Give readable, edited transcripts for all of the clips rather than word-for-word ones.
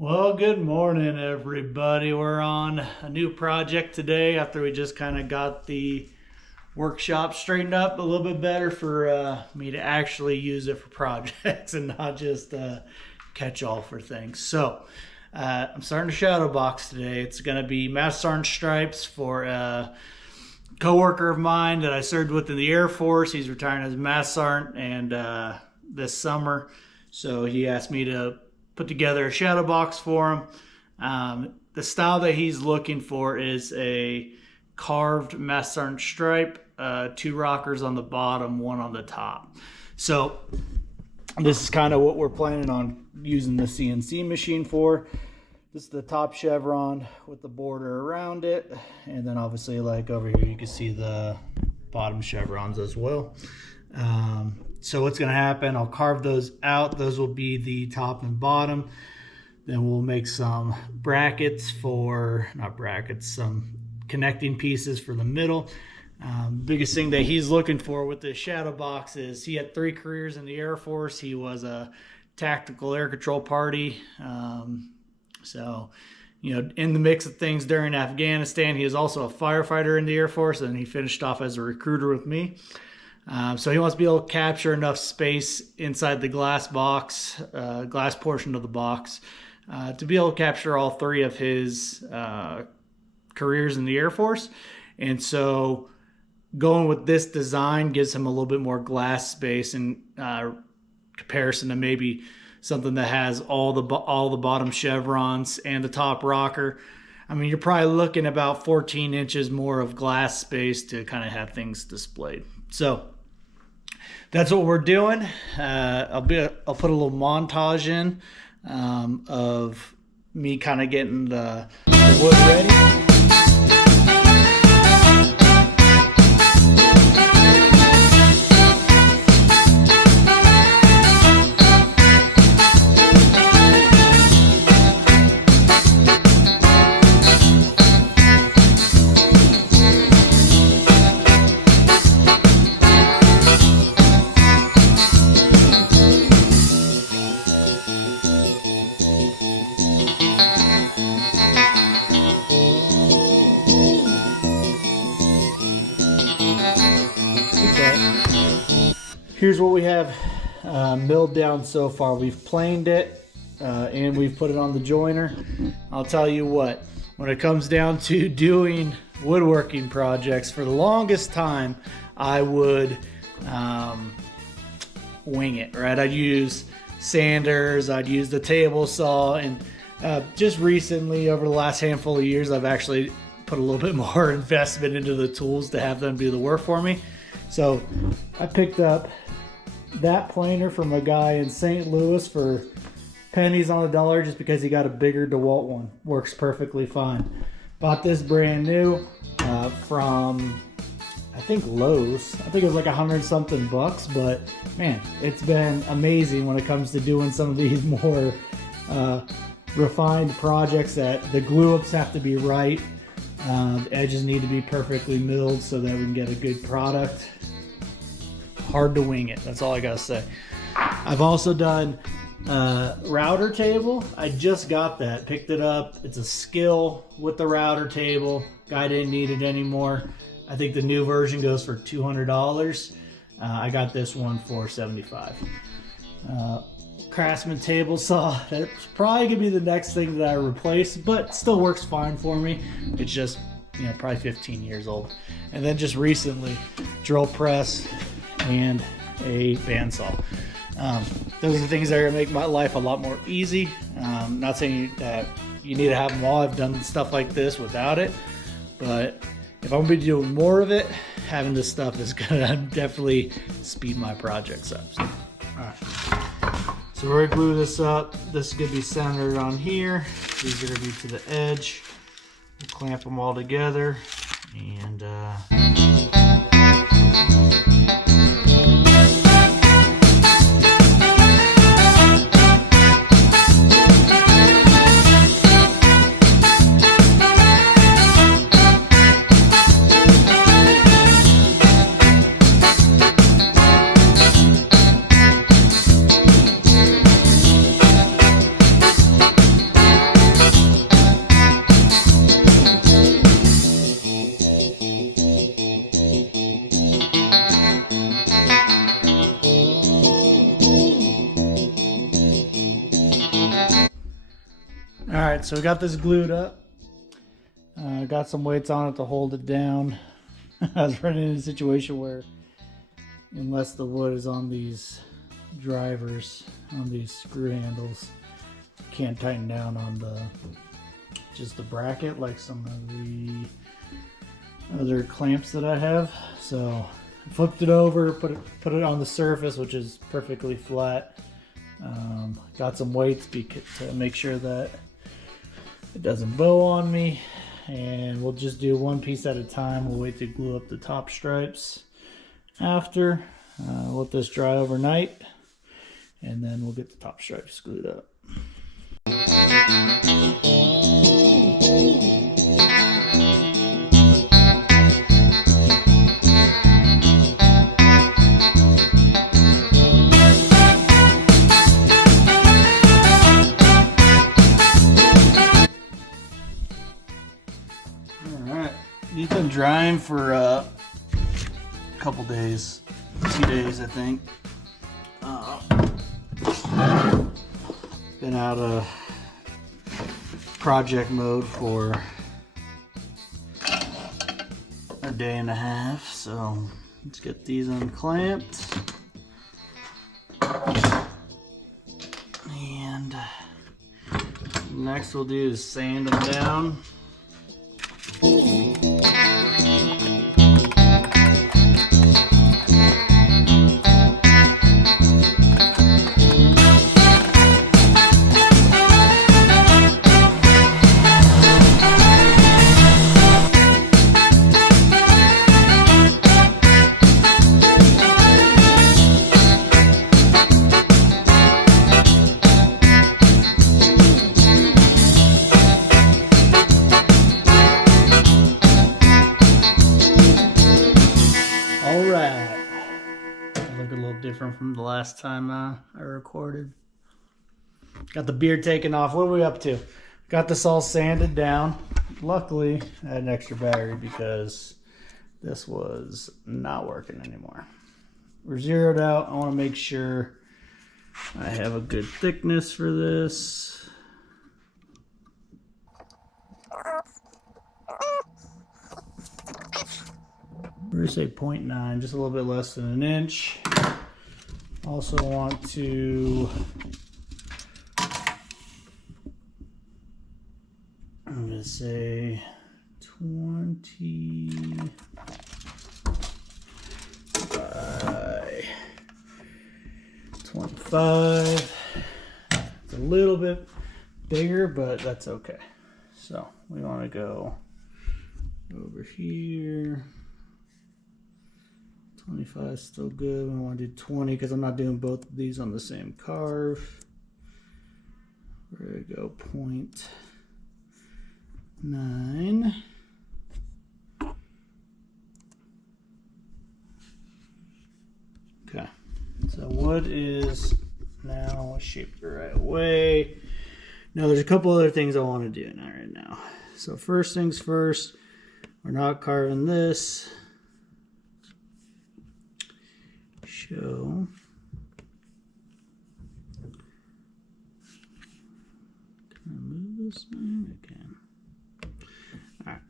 Well, good morning, everybody. We're on a new project today after we just kind of got the workshop straightened up a little bit better for me to actually use it for projects and not just catch all for things. So I'm starting to shadow box today. It's going to be Master Sergeant stripes for a coworker of mine that I served with in the Air Force. He's retiring as a Master Sergeant and this summer. So he asked me to put together a shadow box for him. The style that he's looking for is a carved Master Sergeant stripe, 2 rockers on the bottom, 1 on the top. So this is kind of what we're planning on using the CNC machine for. This is the top chevron with the border around it, and then obviously like over here you can see the bottom chevrons as well. So what's going to happen, I'll carve those out. Those will be the top and bottom. Then we'll make some brackets for, not brackets, some connecting pieces for the middle. Biggest thing that he's looking for with this shadow box is he had 3 careers in the Air Force. He was a tactical air control party. So, you know, in the mix of things during Afghanistan, he was also a firefighter in the Air Force, and he finished off as a recruiter with me. So he wants to be able to capture enough space inside the glass box, glass portion of the box, to be able to capture all 3 of his careers in the Air Force. And so going with this design gives him a little bit more glass space in comparison to maybe something that has all the bottom chevrons and the top rocker. I mean, you're probably looking about 14 inches more of glass space to kind of have things displayed. So that's what we're doing. I'll put a little montage in of me kind of getting the wood ready. Here's what we have milled down so far. We've planed it and we've put it on the joiner. I'll tell you what, when it comes down to doing woodworking projects, for the longest time I would wing it, right? I'd use sanders, I'd use the table saw, and just recently over the last handful of years I've actually put a little bit more investment into the tools to have them do the work for me. So I picked up that planer from a guy in St. Louis for pennies on the dollar just because he got a bigger DeWalt one. Works perfectly fine. Bought this brand new from, I think, Lowe's. I think it was like $100-something, but man, it's been amazing when it comes to doing some of these more refined projects that the glue ups have to be right. The edges need to be perfectly milled so that we can get a good product. Hard to wing it, that's all I gotta say. I've also done router table. I just got that, picked it up. It's a skill with the router table. Guy didn't need it anymore. I think the new version goes for $200. I got this one for $75. Craftsman table saw, that's probably gonna be the next thing that I replace, but still works fine for me. It's just, you know, probably 15 years old. And then just recently, drill press and a bandsaw. Those are the things that are gonna make my life a lot more easy. Not saying that you need to have them all. I've done stuff like this without it, but if I'm gonna be doing more of it, having this stuff is gonna definitely speed my projects up. So, all right. So we're gonna glue this up. This is gonna be centered on here. These are gonna be to the edge. We'll clamp them all together and Alright, so we got this glued up. Got some weights on it to hold it down. I was running into a situation where, unless the wood is on these drivers, on these screw handles, you can't tighten down on just the bracket like some of the other clamps that I have. So I flipped it over, put it on the surface, which is perfectly flat. Got some weights to make sure that it doesn't bow on me, and we'll just do one piece at a time. We'll wait to glue up the top stripes after. Let this dry overnight, and then we'll get the top stripes glued up. These been drying for a couple days, 2 days I think. Been out of project mode for a day and a half, so let's get these unclamped. And next we'll do is sand them down. Different from the last time I recorded. Got the beard taken off. What are we up to? Got this all sanded down. Luckily, I had an extra battery because this was not working anymore. We're zeroed out. I want to make sure I have a good thickness for this. We're going to say 0.9, just a little bit less than an inch. Also want to, I'm going to say 20 by 25. It's a little bit bigger, but that's okay. So we want to go over here. 25 is still good. We want to do 20 because I'm not doing both of these on the same carve. We're going to go 0.9. Okay, so wood is now shaped the right way. Now there's a couple other things I want to do right now. So first things first, we're not carving this. Show. Can I move this thing? I can. Alright.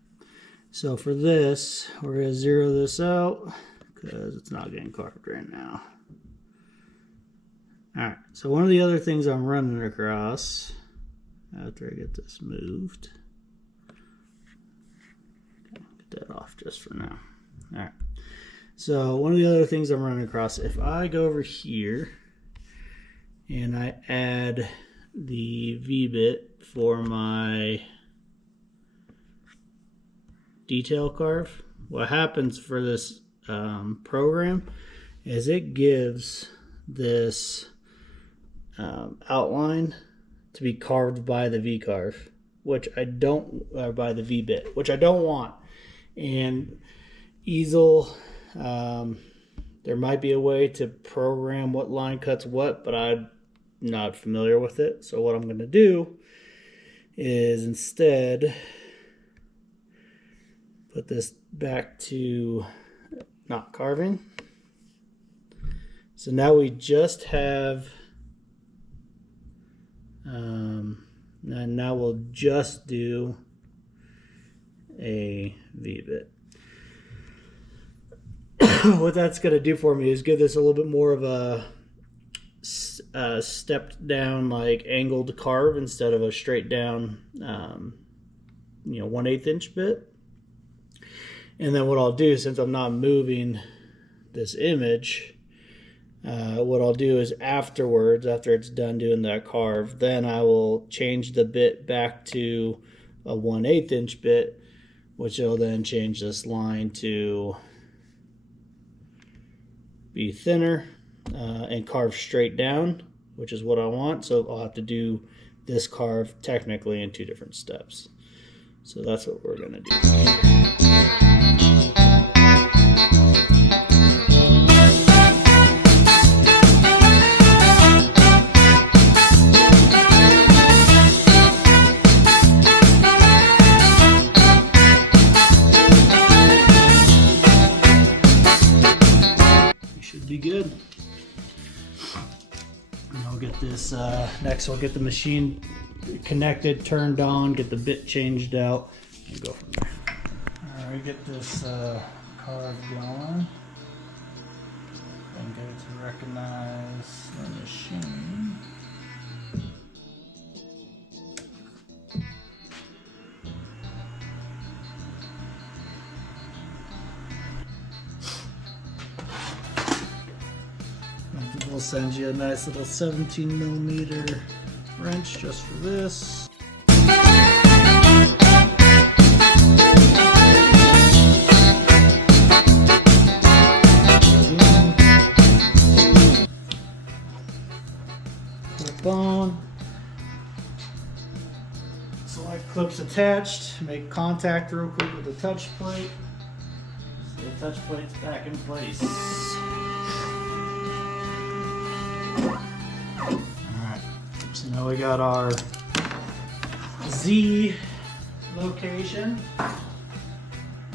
So for this, we're going to zero this out because it's not getting carved right now. Alright. So one of the other things I'm running across after I get this moved. Okay, get that off just for now. Alright. So one of the other things I'm running across, if I go over here and I add the V-bit for my detail carve, what happens for this program is it gives this outline to be carved by the V-carve, which I don't, or by the V-bit, which I don't want. And easel, there might be a way to program what line cuts what, but I'm not familiar with it. So what I'm going to do is instead put this back to not carving. So now we just have And now we'll just do a V-bit. What that's going to do for me is give this a little bit more of a stepped down, like angled carve instead of a straight down 1/8 inch bit. And then what I'll do, since I'm not moving this image, what I'll do is afterwards, after it's done doing that carve, then I will change the bit back to a 1/8 inch bit, which will then change this line to be thinner and carve straight down, which is what I want. So I'll have to do this carve technically in 2 different steps. So that's what we're going to do. Be good. And I'll get this next. We'll get the machine connected, turned on, get the bit changed out, and go from there. All right, get this carve going and get it to recognize the machine. We'll send you a nice little 17mm wrench just for this. Clip on. Select clips attached. Make contact real quick with the touch plate. So the touch plate's back in place. So now we got our Z location.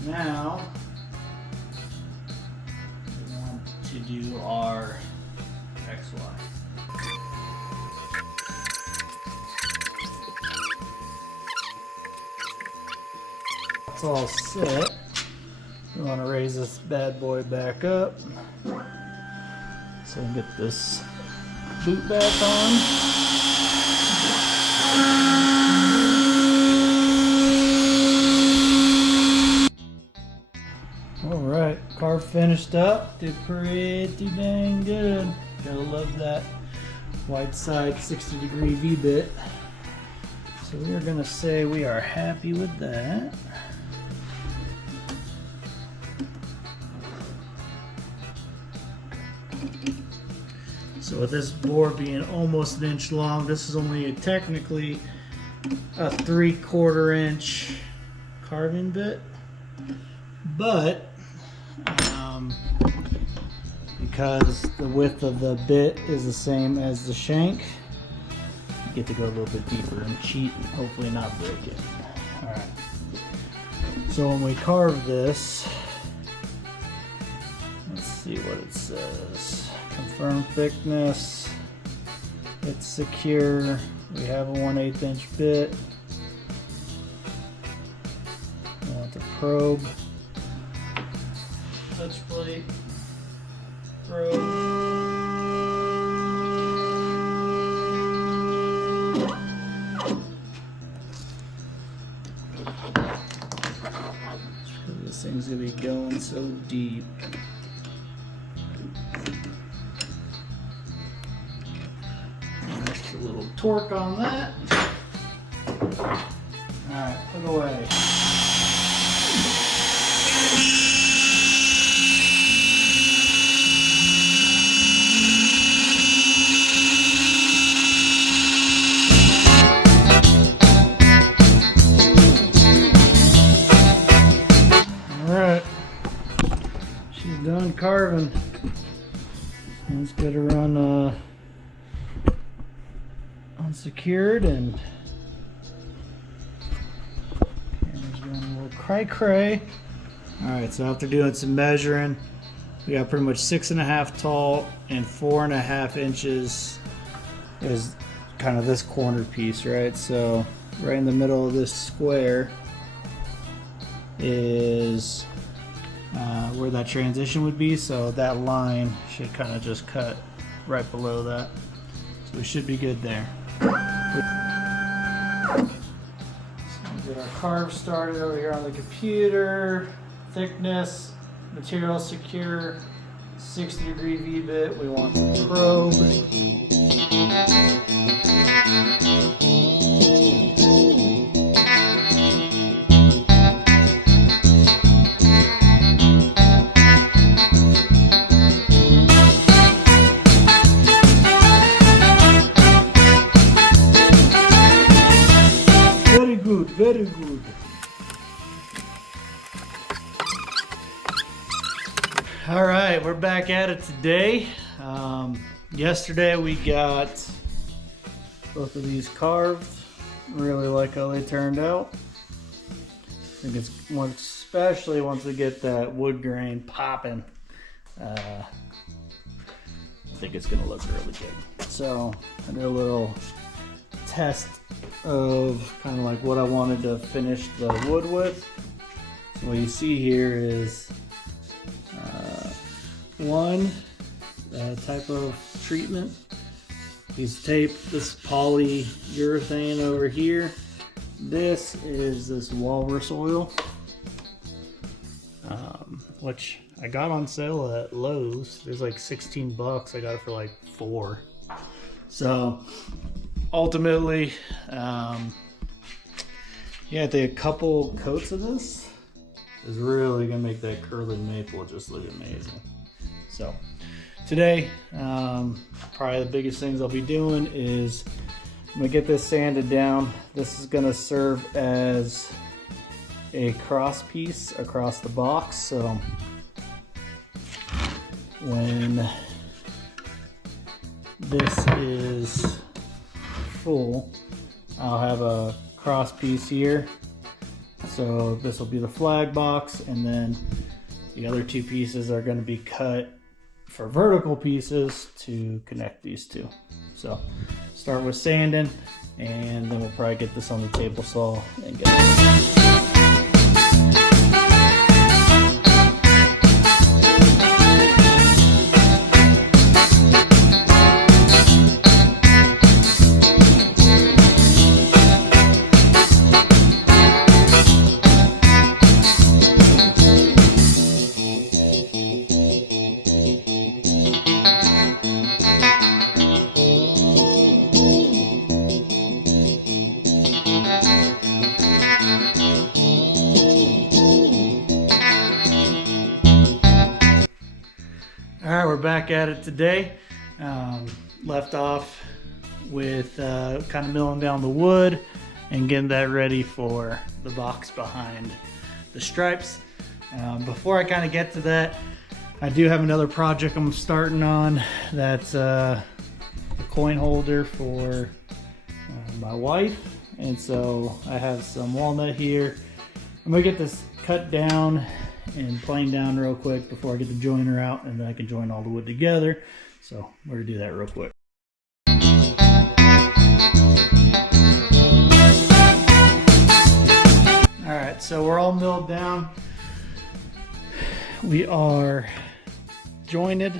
Now we want to do our XY. It's all set. We want to raise this bad boy back up so we can get this boot back on. Alright, carve finished up. Did pretty dang good. Gotta love that wide side 60-degree V-bit. So we are gonna say we are happy with that. So with this board being almost an inch long, this is only technically a 3/4 inch carving bit, but because the width of the bit is the same as the shank, you get to go a little bit deeper and cheat and hopefully not break it. All right. So when we carve this, let's see what it says. Confirm thickness, it's secure, we have a 1/8 inch bit. We want the probe, touch plate, probe. This thing's gonna be going so deep. A little torque on that. Alright, put away. Alright, she's done carving. Let's get her on unsecured, and camera's going a little cray. Alright, so after doing some measuring, we got pretty much 6.5 tall and 4.5 inches is kind of this corner piece, right? So right in the middle of this square is where that transition would be. So that line should kind of just cut right below that. So we should be good there. So we'll get our carve started over here on the computer. Thickness, material secure, 60-degree V-bit. We want the probe. Very good, very good. All right, we're back at it today. Yesterday we got both of these carved. Really like how they turned out. I think it's especially once we get that wood grain popping. I think it's gonna look really good. So I did a little test of kind of like what I wanted to finish the wood with. So what you see here is one type of treatment. Piece of tape, this polyurethane over here. This is this walrus oil, which I got on sale at Lowe's. There's like 16 bucks. I got it for like $4. So ultimately, yeah, I think a couple coats of this is really gonna make that curly maple just look amazing. So today, probably the biggest things I'll be doing is I'm gonna get this sanded down. This is gonna serve as a cross piece across the box. So when this is full, I'll have a cross piece here. So this will be the flag box, and then the other two pieces are going to be cut for vertical pieces to connect these two. So start with sanding, and then we'll probably get this on the table saw and get it. All right, we're back at it today. Left off with kind of milling down the wood and getting that ready for the box behind the stripes. Before I kind of get to that, I do have another project I'm starting on. That's a coin holder for my wife. And so I have some walnut here. I'm gonna get this cut down and plane down real quick before I get the joiner out, and then I can join all the wood together. So we're gonna do that real quick. All right, so we're all milled down. We are jointed,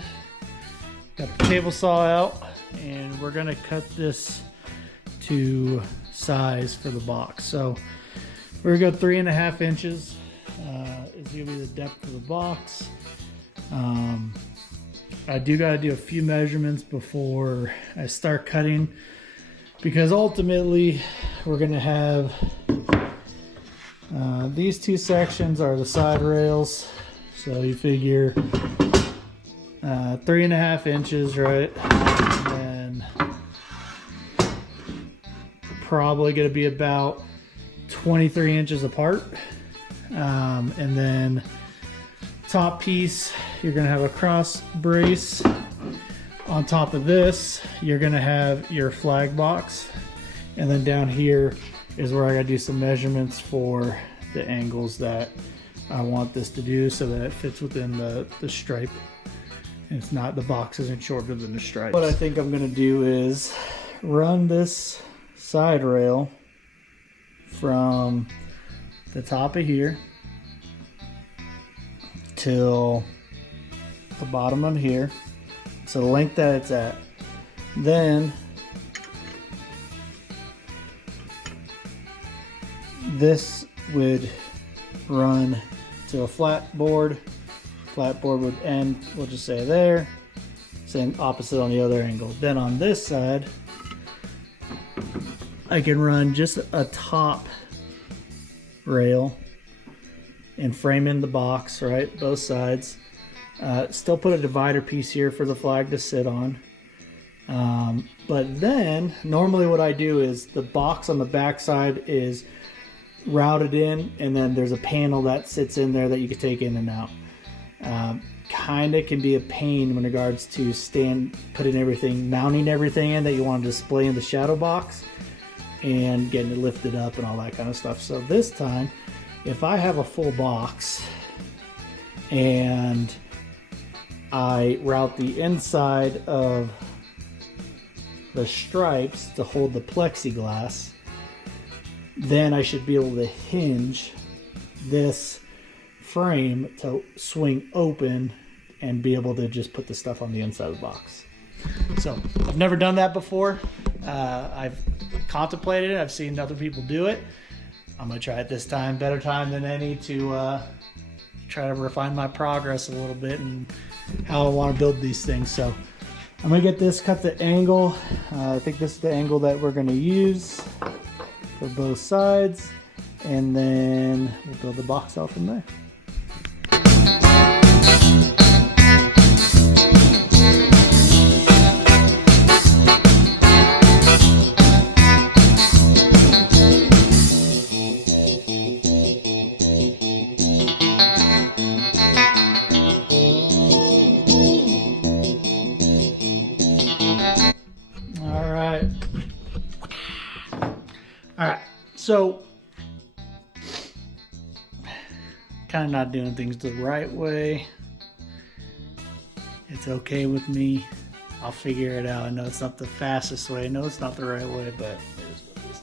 got the table saw out, and we're gonna cut this to size for the box. So we're gonna go 3.5 inches. Is gonna be the depth of the box. I do gotta do a few measurements before I start cutting, because ultimately we're gonna have these two sections are the side rails. So you figure 3.5 inches, right? And then probably gonna be about 23 inches apart. And then top piece, you're gonna have a cross brace. On top of this, you're gonna have your flag box, and then down here is where I gotta do some measurements for the angles that I want this to do, so that it fits within the stripe. And it's not, the box isn't shorter than the stripe. What I think I'm gonna do is run this side rail from the top of here till the bottom of here, so the length that it's at. Then this would run to a flat board. Flat board would end, we'll just say there. Same opposite on the other angle. Then on this side, I can run just a top rail and frame in the box, right? Both sides. Still put a divider piece here for the flag to sit on. But then normally what I do is the box on the back side is routed in, and then there's a panel that sits in there that you can take in and out. Kind of can be a pain in regards to mounting everything in that you want to display in the shadow box and getting it lifted up and all that kind of stuff. So this time, if I have a full box and I route the inside of the stripes to hold the plexiglass, then I should be able to hinge this frame to swing open and be able to just put the stuff on the inside of the box. So I've never done that before. I've contemplated it. I've seen other people do it. I'm gonna try it this time. Better time than any to try to refine my progress a little bit and how I want to build these things. So I'm gonna get this cut the angle. I think this is the angle that we're gonna use for both sides, and then we'll build the box out from there. Alright, so kind of not doing things the right way. It's okay with me. I'll figure it out. I know it's not the fastest way. I know it's not the right way, but it is what it is.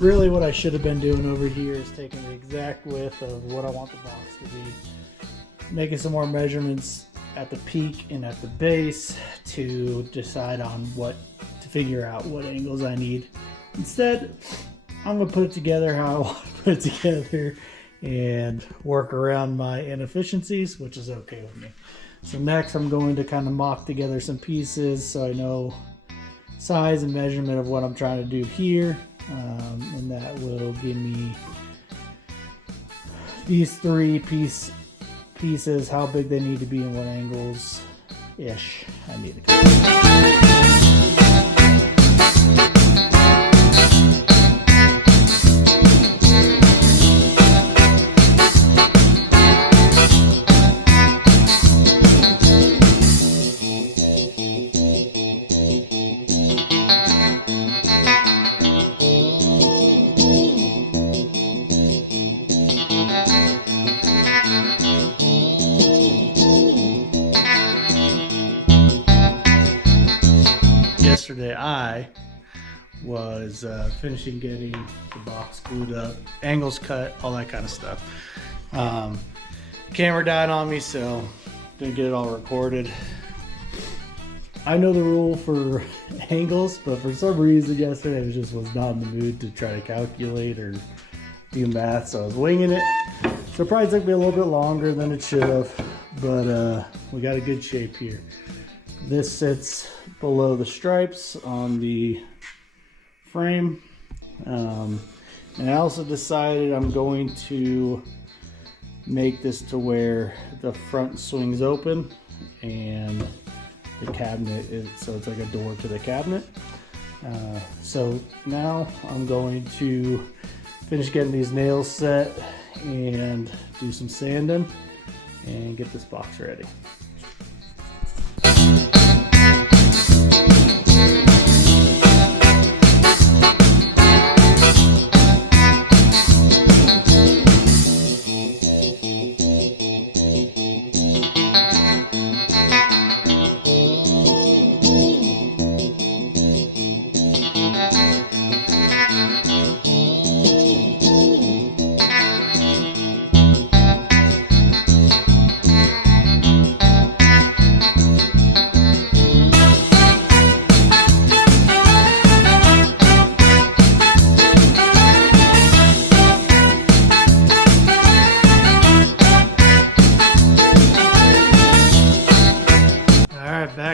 Really what I should have been doing over here is taking the exact width of what I want the box to be. Making some more measurements at the peak and at the base to decide on to figure out what angles I need. Instead, I'm going to put it together how I want to put it together and work around my inefficiencies, which is okay with me. So next I'm going to kind of mock together some pieces so I know size and measurement of what I'm trying to do here. And that will give me these three pieces, how big they need to be and what angles-ish I need to Yesterday I was finishing getting the box glued up, angles cut, all that kind of stuff. Camera died on me, so didn't get it all recorded. I know the rule for angles, but for some reason yesterday I just was not in the mood to try to calculate or do math, so I was winging it. So it probably took me a little bit longer than it should have, but we got a good shape here. This sits below the stripes on the frame. And I also decided I'm going to make this to where the front swings open and the cabinet so it's like a door to the cabinet. So now I'm going to finish getting these nails set and do some sanding and get this box ready.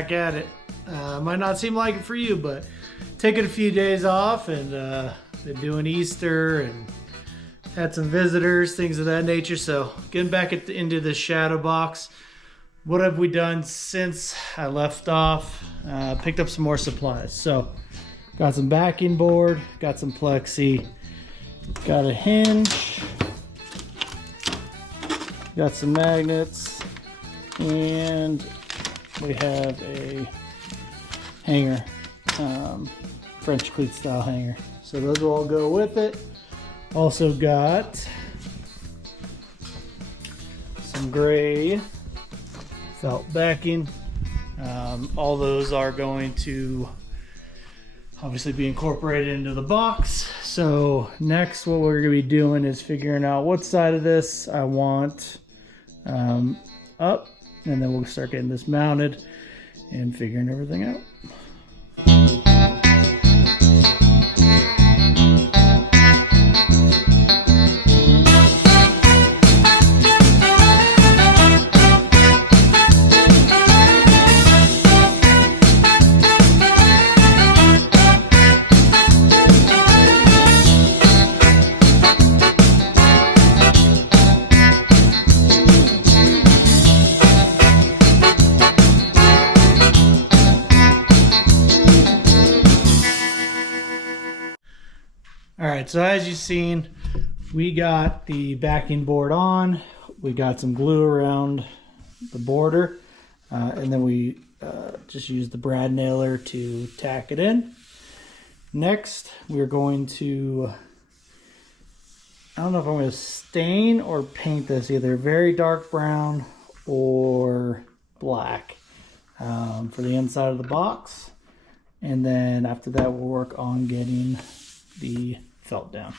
back at it. Might not seem like it for you, but taking a few days off and been doing Easter and had some visitors, things of that nature. So getting back into the shadow box. What have we done since I left off? Picked up some more supplies. So got some backing board, got some plexi, got a hinge, got some magnets, and we have a hanger, French cleat style hanger. So those will all go with it. Also got some gray felt backing. All those are going to obviously be incorporated into the box. So next what we're going to be doing is figuring out what side of this I want up, and then we'll start getting this mounted and figuring everything out. Alright, so as you've seen, we got the backing board on, we got some glue around the border, and then we just used the brad nailer to tack it in. Next, we're going to, I don't know if I'm going to stain or paint this, either very dark brown or black for the inside of the box. And then after that, we'll work on getting the felt down.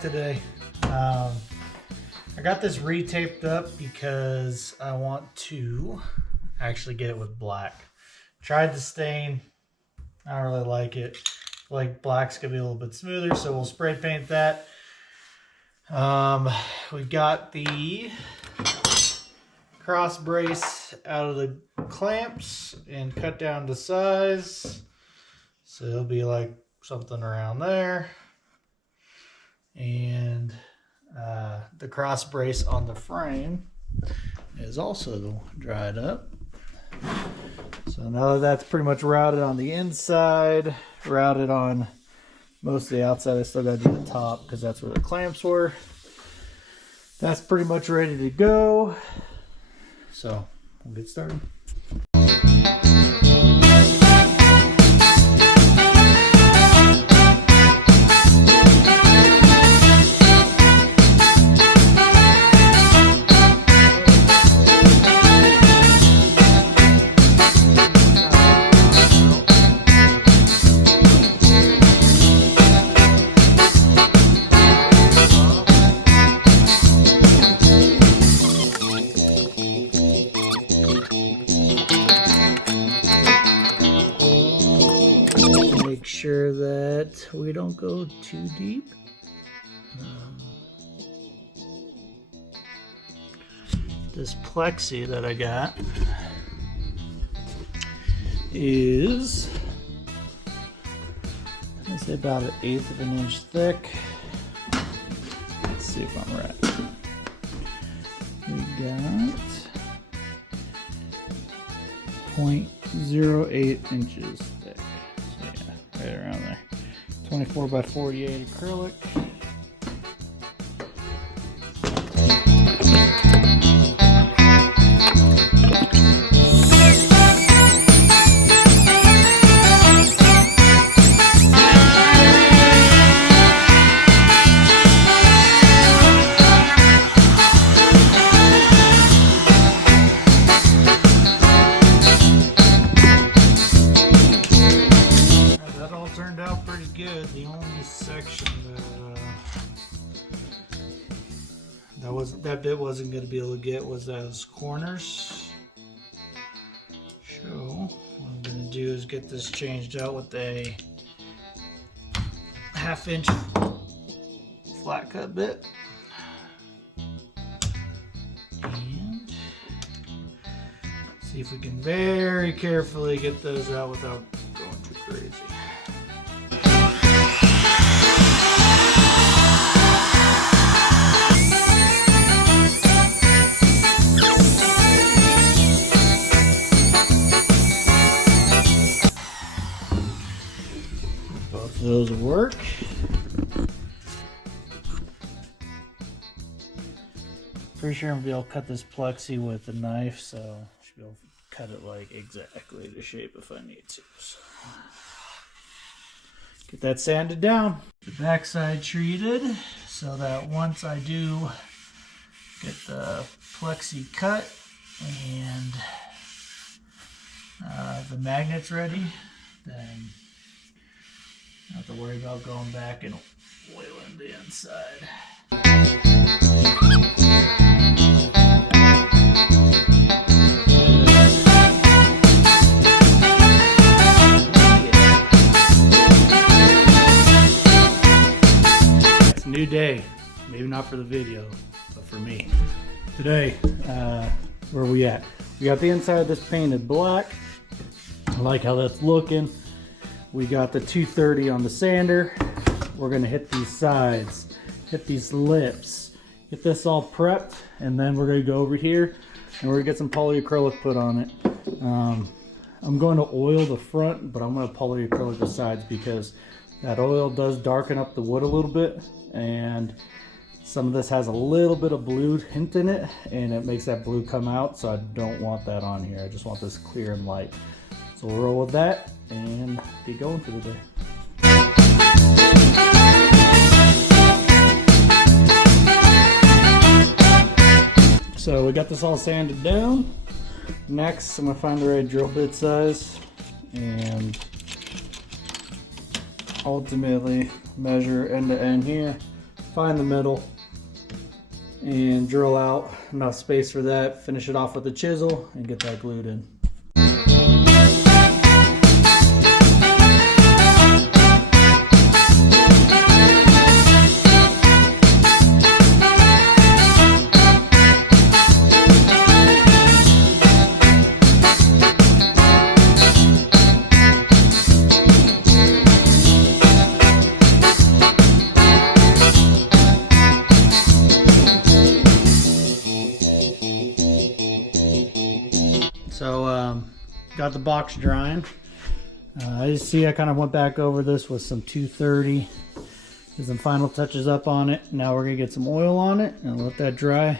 Today I got this retaped up because I want to actually get it with black. Tried the stain, I don't really like it. Like black's gonna be a little bit smoother, so we'll spray paint that. We got the cross brace out of the clamps and cut down to size, so it'll be like something around there. And the cross brace on the frame is also dried up. So now that that's pretty much routed on the inside, routed on most of the outside, I still got to do the top because that's where the clamps were. That's pretty much ready to go. So we'll get started. Sure that we don't go too deep. this plexi that I got is, I'd say about 1/8 of an inch thick. Let's see if I'm right. We got 0.08 inches thick. So yeah, right around there. 24 by 48 acrylic. Turned out pretty good. The only section that bit wasn't going to be able to get was those corners. So what I'm going to do is get this changed out with a 1/2 inch flat cut bit, and see if we can very carefully get those out without going too crazy. Both of those will work. Pretty sure I'm gonna be able to cut this plexi with a knife, so I should be able to cut it like exactly the shape if I need to. So get that sanded down. The backside treated so that once I do get the plexi cut and the magnets ready, then I don't have to worry about going back and oiling the inside. It's a new day. Maybe not for the video, but for me. Today, where are we at? We got the inside of this painted black. I like how that's looking. We got the 230 on the sander. We're gonna hit these sides, hit these lips, get this all prepped, and then we're gonna go over here and we're gonna get some polyacrylic put on it. I'm going to oil the front, but I'm gonna polyacrylic the sides because that oil does darken up the wood a little bit, and some of this has a little bit of blue hint in it, and it makes that blue come out, so I don't want that on here. I just want this clear and light. So we'll roll with that and get going for the day. So we got this all sanded down. Next, I'm gonna find the right drill bit size and ultimately measure end to end here, find the middle, and drill out enough space for that, finish it off with a chisel, and get that glued in. So got the box drying. As you see, I kind of went back over this with some 230. Did some final touches up on it. Now we're gonna get some oil on it and let that dry.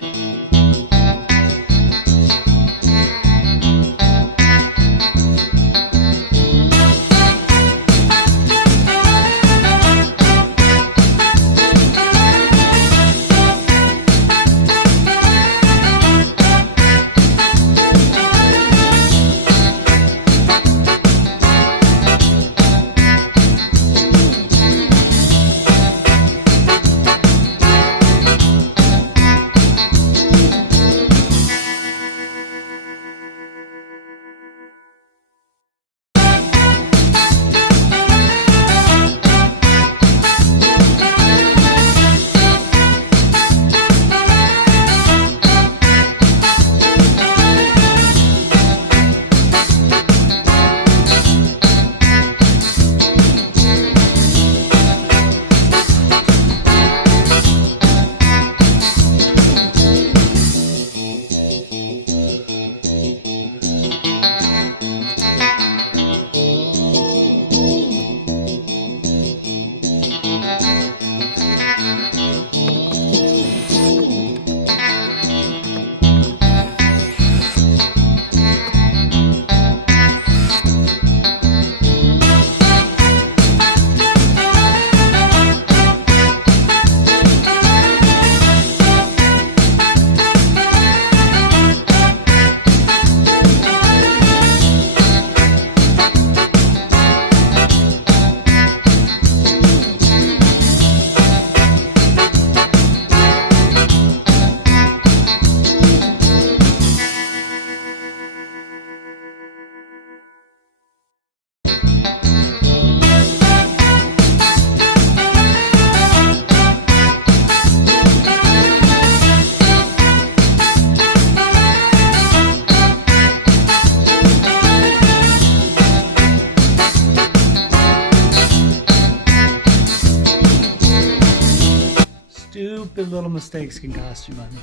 little mistakes can cost you money.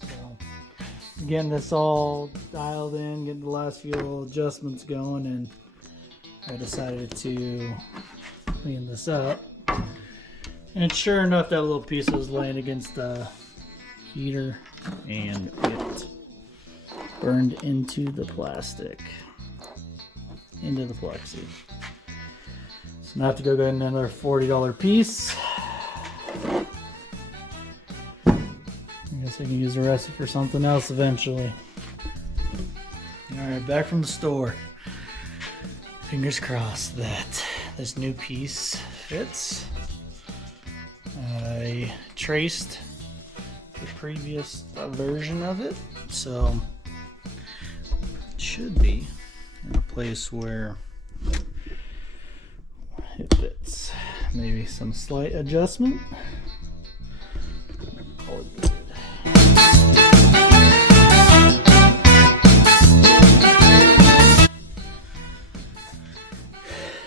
So, getting this all dialed in, getting the last few little adjustments going, and I decided to clean this up. And sure enough, that little piece was laying against the heater and it burned into the plastic, into the plexi. So now I have to go get another $40 piece. I guess I can use the rest for something else eventually. Alright, back from the store. Fingers crossed that this new piece fits. I traced the previous version of it, so it should be in a place where it fits. Maybe some slight adjustment. Call it good.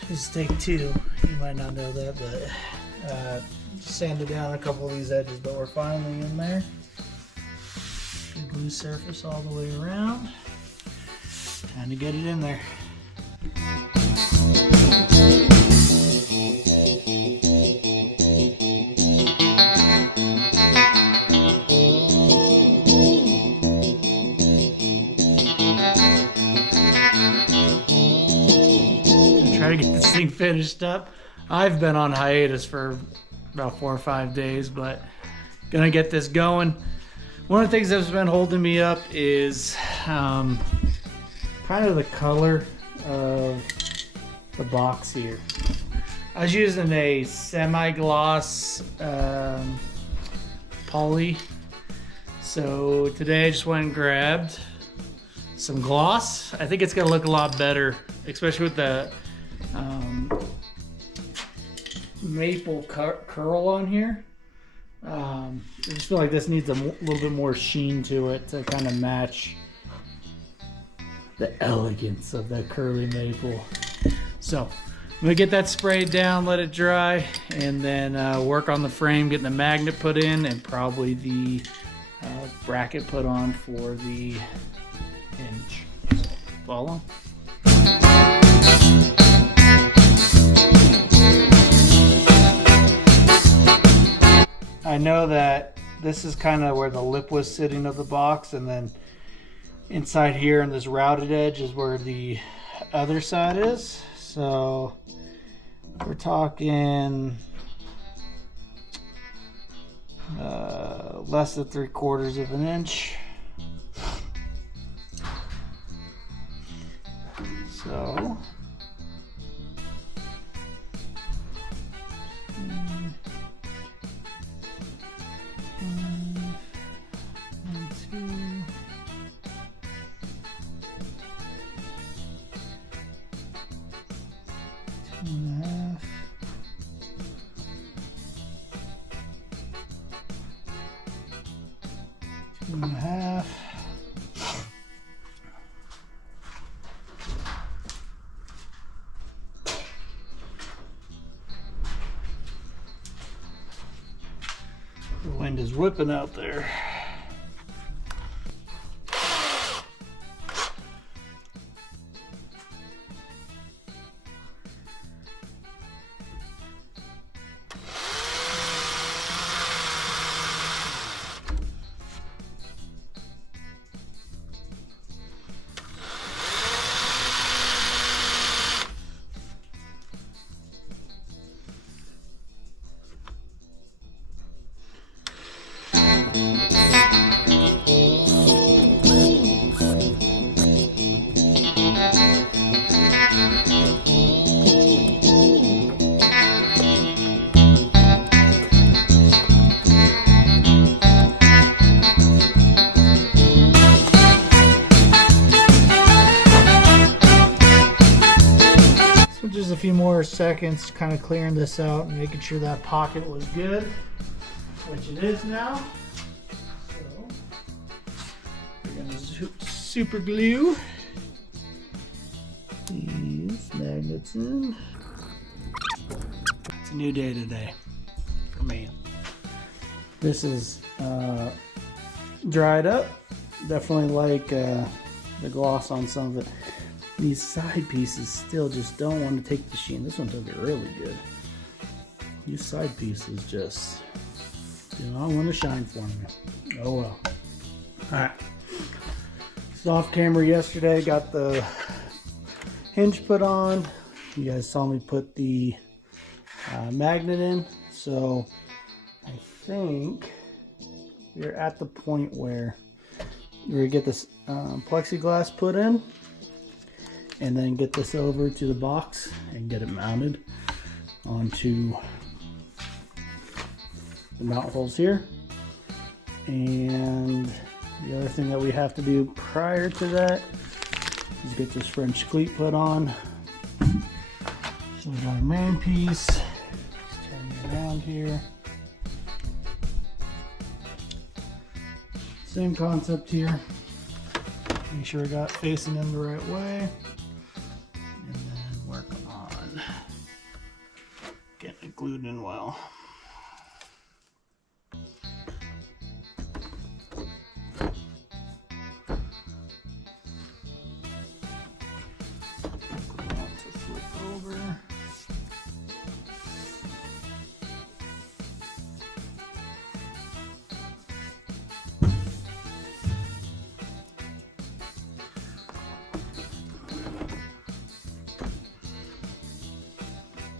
This is take two. You might not know that, but sanded down a couple of these edges, but we're finally in there. Good glue surface all the way around. Time to get it in there. Try to get this thing finished up. I've been on hiatus for about 4 or 5 days, but gonna get this going. One of the things that's been holding me up is kind of the color of the box here. I was using a semi-gloss poly, so today I just went and grabbed some gloss. I think it's gonna look a lot better, especially with the maple curl on here. I just feel like this needs a little bit more sheen to it to kind of match the elegance of that curly maple. So I'm gonna get that sprayed down, let it dry, and then work on the frame, getting the magnet put in, and probably the bracket put on for the hinge. So, follow. I know that this is kind of where the lip was sitting of the box, and then inside here in this routed edge is where the other side is. So we're talking less than 3/4 of an inch. So two and a half. The wind is whipping out there. Just a few more seconds, kind of clearing this out and making sure that pocket was good, which it is now. So we're gonna super glue these magnets in. It's a new day today for me. This is dried up. Definitely like the gloss on some of it. These side pieces still just don't want to take the sheen. This one took it really good. These side pieces just do not want to shine for me. Oh well. Alright. Off camera yesterday, got the hinge put on. You guys saw me put the magnet in. So I think we're at the point where we're gonna get this plexiglass put in and then get this over to the box and get it mounted onto the mount holes here. And the other thing that we have to do prior to that is get this French cleat put on. So we got our main piece. Just turn it around here. Same concept here. Make sure we got it facing in the right way. And then work on getting it glued in well.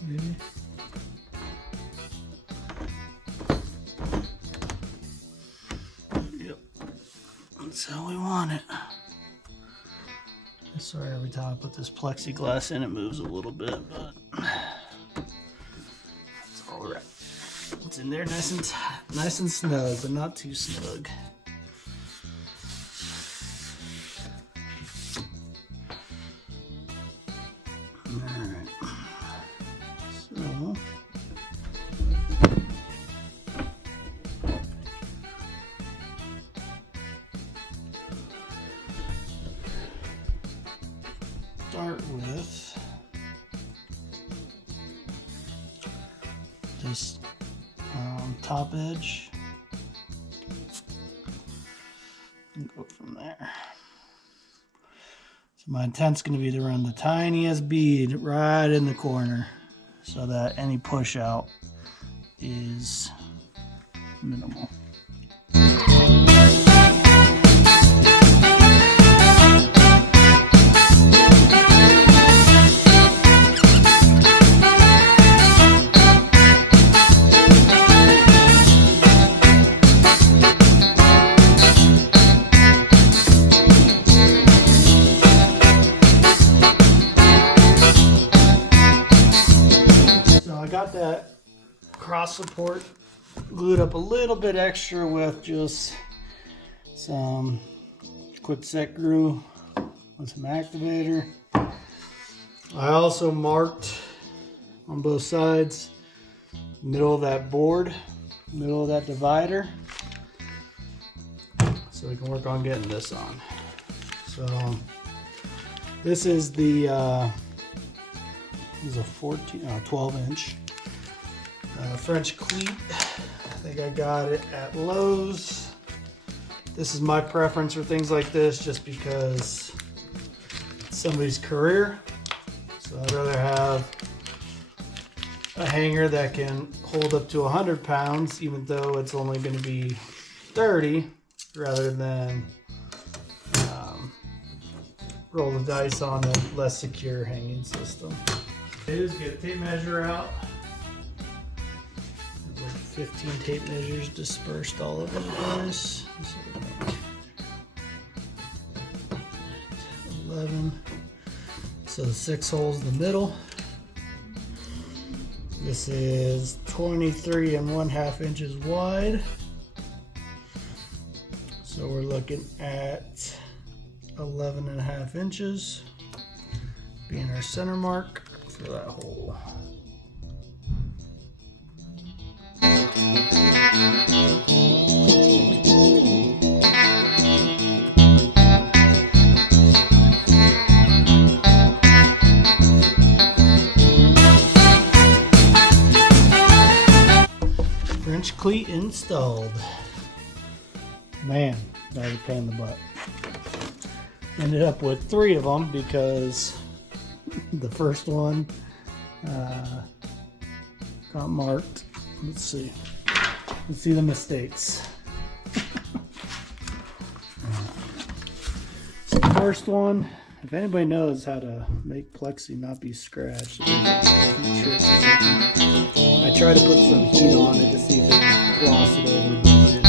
Maybe. Yep, that's how we want it. Sorry, every time I put this plexiglass in, it moves a little bit, but it's all right. It's in there nice and snug, but not too snug. Alright, so start with this top edge and go from there. So my intent's going to be to run the tiniest bead right in the corner so that any push out is minimal. That cross support glued up a little bit extra with just some quick set glue with some activator. I also marked on both sides, middle of that board, middle of that divider, so we can work on getting this on. So this is the is a 12 inch French cleat. I think I got it at Lowe's. This is my preference for things like this just because it's somebody's career. So I'd rather have a hanger that can hold up to 100 pounds even though it's only going to be 30 rather than roll the dice on a less secure hanging system. Is get a tape measure out. Like 15 tape measures dispersed all over the place. 11. So 6 holes in the middle. This is 23 1/2 inches wide. So we're looking at 11 1/2 inches being our center mark for that hole. French cleat installed. Man, that was a pain in the butt. Ended up with 3 of them because the first one got marked. Let's see the mistakes. So the first one, if anybody knows how to make plexi not be scratched, I try to put some heat on it to see if it can gloss it over a little bit.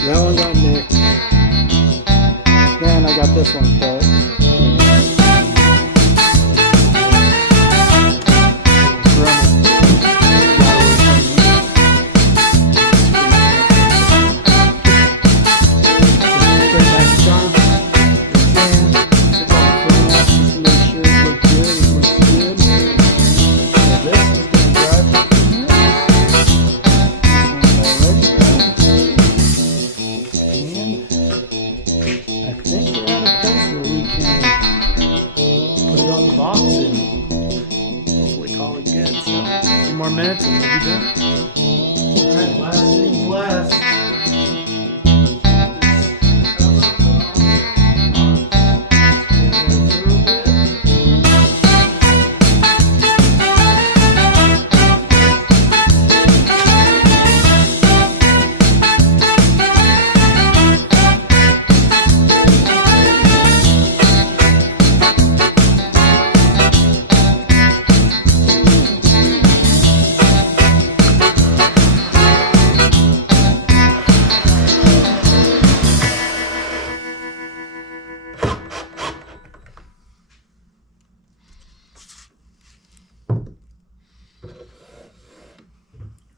So that one got nicked. Then I got this one cut. More minutes and we'll be done. Alright, last thing's last.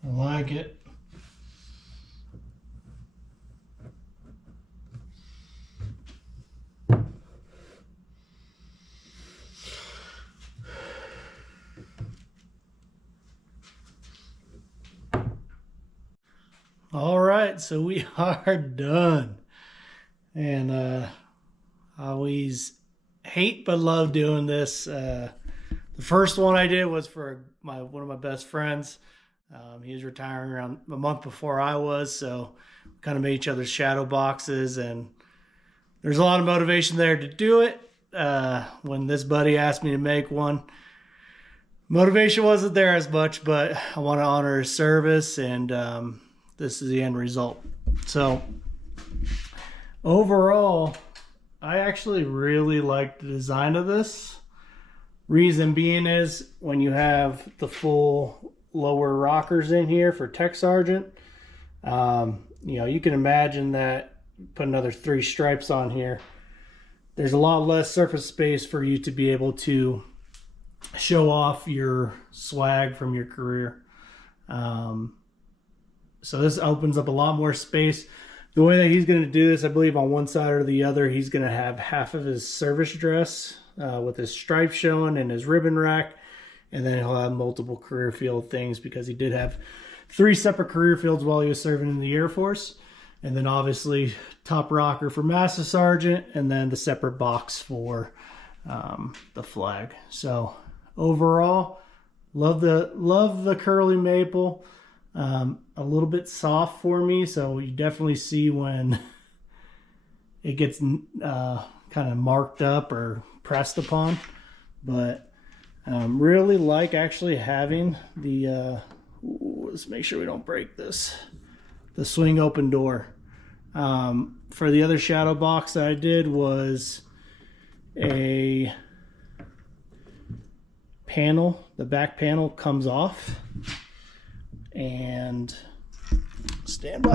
I like it. All right, so we are done. And I always hate but love doing this. The first one I did was for one of my best friends. He was retiring around a month before I was, so we kind of made each other's shadow boxes, and there's a lot of motivation there to do it. When this buddy asked me to make one, motivation wasn't there as much, but I want to honor his service, and this is the end result. So overall, I actually really like the design of this. Reason being is when you have the full lower rockers in here for Tech Sergeant, you know, you can imagine that put another 3 stripes on here, there's a lot less surface space for you to be able to show off your swag from your career. So this opens up a lot more space. The way that he's going to do this, I believe on one side or the other, he's going to have half of his service dress with his stripes showing and his ribbon rack. And then he'll have multiple career field things because he did have 3 separate career fields while he was serving in the Air Force. And then obviously top rocker for Master Sergeant, and then the separate box for the flag. So overall, love the curly maple. A little bit soft for me, so you definitely see when it gets kind of marked up or pressed upon. But really like actually having the let's make sure we don't break this, the swing open door. For the other shadow box that I did was a panel, the back panel comes off, and stand by.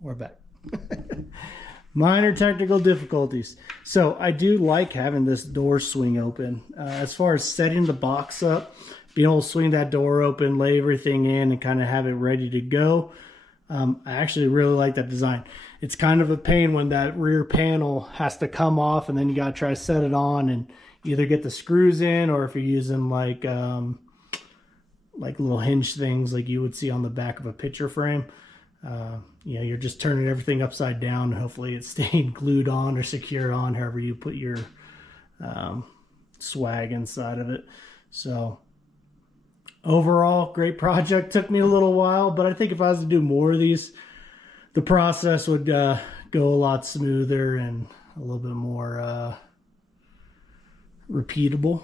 We're back. Minor technical difficulties. So I do like having this door swing open. As far as setting the box up, being able to swing that door open, lay everything in, and kind of have it ready to go. I actually really like that design. It's kind of a pain when that rear panel has to come off, and then you got to try to set it on and either get the screws in, or if you're using like little hinge things like you would see on the back of a picture frame. You know, you're just turning everything upside down. Hopefully it's staying glued on or secured on, however you put your swag inside of it. So overall, great project. Took me a little while, but I think if I was to do more of these, the process would go a lot smoother and a little bit more repeatable.